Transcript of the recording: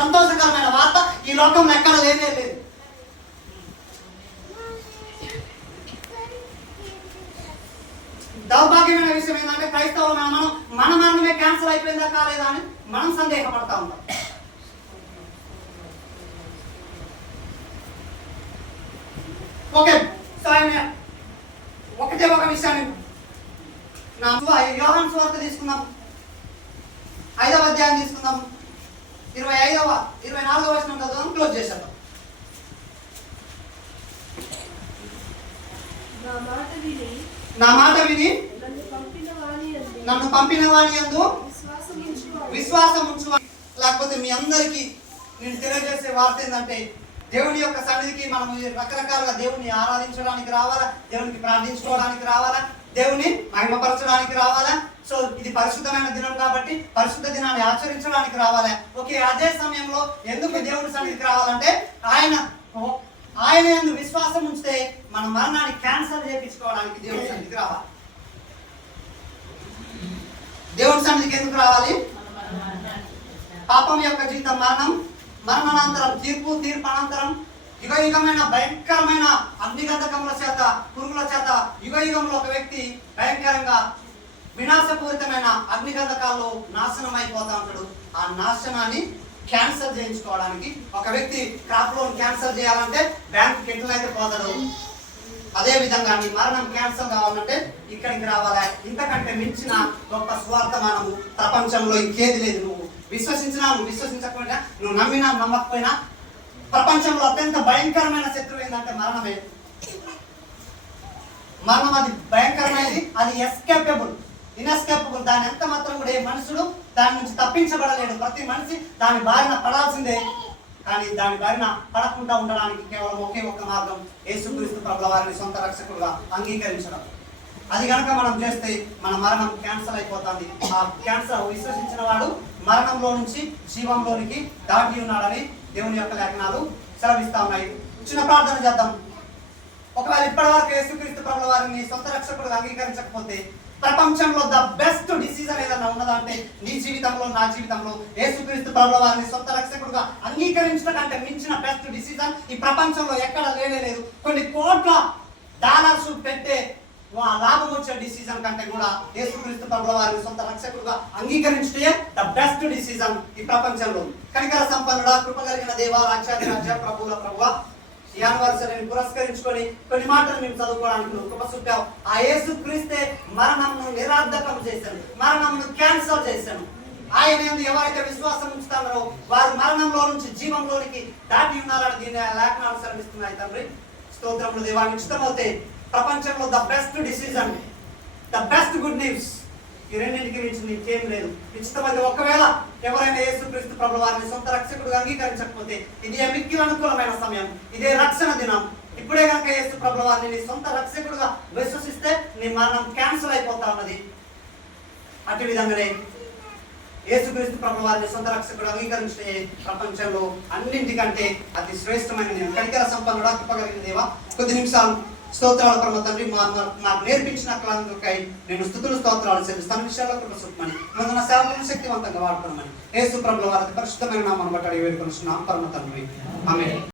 సంతోషకరమైన వార్త ఈ లోకంలో ఎక్కడ లేనే లేదు. దౌర్భాగ్యమైన విషయం ఏంటంటే క్రైస్తవులమైన మనం మన మరణమే క్యాన్సర్ అయిపోయిందా కాలేదా అని మనం సందేహపడతా ఉంటాం. ఓకే, సో ఆయన ఒకటే ఒక విషయాన్ని యోహాను సువార్త తీసుకుందాం, 5వ అధ్యాయం తీసుకుందాం, 24వ వచనం చదువుదాం, క్లోజ్ చేసేద్దాం. నా మాట విని నన్ను పంపిన వాని యందు విశ్వాసం ఉంచు. లేకపోతే మీ అందరికీ నేను తెలియజేసే వార్త ఏంటంటే దేవుని యొక్క సన్నిధికి మనం రకరకాలుగా దేవుని ఆరాధించడానికి రావాలా, దేవునికి ప్రార్థించుకోవడానికి రావాలా, దేవుని మహిమపరచడానికి రావాలా. సో ఇది పరిశుద్ధమైన దినం కాబట్టి పరిశుద్ధ దినాన్ని ఆచరించడానికి రావాలా. ఓకే, అదే సమయంలో ఎందుకు దేవుని సన్నిధికి రావాలంటే ఆయన యందు విశ్వాసం ఉంచితే మన మరణాన్ని క్యాన్సల్ చేయించుకోవడానికి దేవుని సన్నిధికి రావాలి. దేవుని సన్నిధికి ఎందుకు రావాలి? పాపం యొక్క జీతం మరణం, మరణానంతరం తీర్పు, తీర్పు అనంతరం యుగయుగమైన భయంకరమైన అగ్నిగంధకముల చేత, పురుగుల చేత యుగయుగంలో ఒక వ్యక్తి భయంకరంగా వినాశపూరితమైన అగ్నిగంధకాల్లో నాశనం అయిపోతా ఉంటాడు. ఆ నాశనాన్ని క్యాన్సల్ చేయించుకోవడానికి ఒక వ్యక్తి క్రాప్ లోన్ క్యాన్సల్ చేయాలంటే బ్యాంకుకి ఎట్లయితే పోతాడు, అదే విధంగా నీ మరణం క్యాన్సల్ కావాలంటే ఇక్కడికి రావాలా. ఇంతకంటే మించిన గొప్ప స్వార్థమానము ప్రపంచంలో ఇంకేది లేదు. నువ్వు విశ్వసించినా, నువ్వు విశ్వసించకపోయినా, నువ్వు నమ్మినా నమ్మకపోయినా ప్రపంచంలో అత్యంత భయంకరమైన శత్రువు ఏంటంటే మరణమే. మరణం అది భయంకరమైనది, అది ఎస్కేపబుల్, ఇన్ఎస్కేపబుల్. దాని ఎంత మాత్రం కూడా ఏ మనుషుడు దాని నుంచి తప్పించబడలేడు. ప్రతి మనిషి దాని బారిన పడాల్సిందే. కానీ దాని బారిన పడకుండా ఉండడానికి కేవలం ఒకే ఒక్క మార్గం, యేసుక్రీస్తు ప్రభుల వారిని సొంత రక్షకుడుగా అంగీకరించడం. అది కనుక మనం చేస్తే మన మరణం క్యాన్సల్ అయిపోతుంది. ఆ క్యాన్సర్ విశ్వసించిన వాడు మరణంలో నుంచి జీవంలోనికి దాటి ఉన్నాడని దేవుని యొక్క లేఖనాలు సెలవిస్తా ఉన్నాయి. చిన్న ప్రార్థన చేద్దాం. ఒకవేళ ఇప్పటి వరకు యేసుక్రీస్తు ప్రభుల వారిని సొంత రక్షకుడుగా అంగీకరించకపోతే ప్రపంచంలో ద బెస్ట్ డిసిజన్ ఏదన్నా ఉన్నదంటే నీ జీవితంలో, నా జీవితంలో యేసుక్రీస్తు ప్రభుల వారిని సొంత రక్షకుడుగా అంగీకరించడం కంటే మించిన బెస్ట్ డిసిజన్ ఈ ప్రపంచంలో ఎక్కడ లేనే లేదు. కొన్ని కోట్ల డాలర్స్ పెట్టే లాభం వచ్చే డిసిజన్ కంటే కూడా యేసుక్రీస్తు ప్రభుల వారిని సొంత రక్షకుడుగా అంగీకరించే ద బెస్ట్ డిసిజన్ ఈ ప్రపంచంలో. కనికర సంపన్నుడా, కృప కలిగిన దేవా, రాజ్యాది రాజ్య, ప్రభువుల ప్రభువా, ఈ యానివర్సరీని పురస్కరించుకొని కొన్ని మాటలు మేము చదువుకోవడానికి నువ్వు కృప చూపావు. ఆ యేసుక్రీస్తే మరణంను నిరార్థకం చేశాను, మరణంను క్యాన్సల్ చేశాను. ఆయన యందు ఎవరైతే విశ్వాసం ఉంచుతారో వారు మరణంలో నుంచి జీవంలోనికి దాటి ఉన్నారని దీన్ని లేఖనాలు సెలవిస్తున్నాయి. తండ్రి స్తోత్రములు దేవా, ఇష్టమవుతే ప్రపంచంలో the best decision, the best good news ఈ రెండింటికి మించి నీకేం లేదు. నిశ్చితమైతే ఒకవేళ ఎవరైనా యేసుక్రీస్తు ప్రభుల వారిని సొంత రక్షకుడుగా అంగీకరించకపోతే ఇదే మిక్కిలి అనుకూలమైన సమయం, ఇదే రక్షణ దినం. ఇప్పుడే కనుక యేసు ప్రభుల వారిని నీ సొంత రక్షకుడుగా విశ్వసిస్తే నీ మరణం క్యాన్సల్ అయిపోతా ఉన్నది. అటు విధంగానే యేసుక్రీస్తు ప్రభుల వారిని సొంత రక్షకుడు అంగీకరించే ప్రపంచంలో అన్నింటికంటే అతి శ్రేష్టమైన నేను. కనికర సంపన్నుడా, కృప కలిగిన దేవా, కొద్ది నిమిషాలు స్తోత్రాలు పరమ తండ్రి మాకు నేర్పించిన కళకై నేను స్తుతులు స్తోత్రాలు చెల్లిస్తాను. విషయాల్లో కృప చూపమని మన సేవలను శక్తివంతంగా వాడుకోమని యేసు ప్రభుల వారి పరిశుద్ధమైన నామమును బట్టి వేడుకొనుచున్నాం పరమ తండ్రి. ఆమేన్.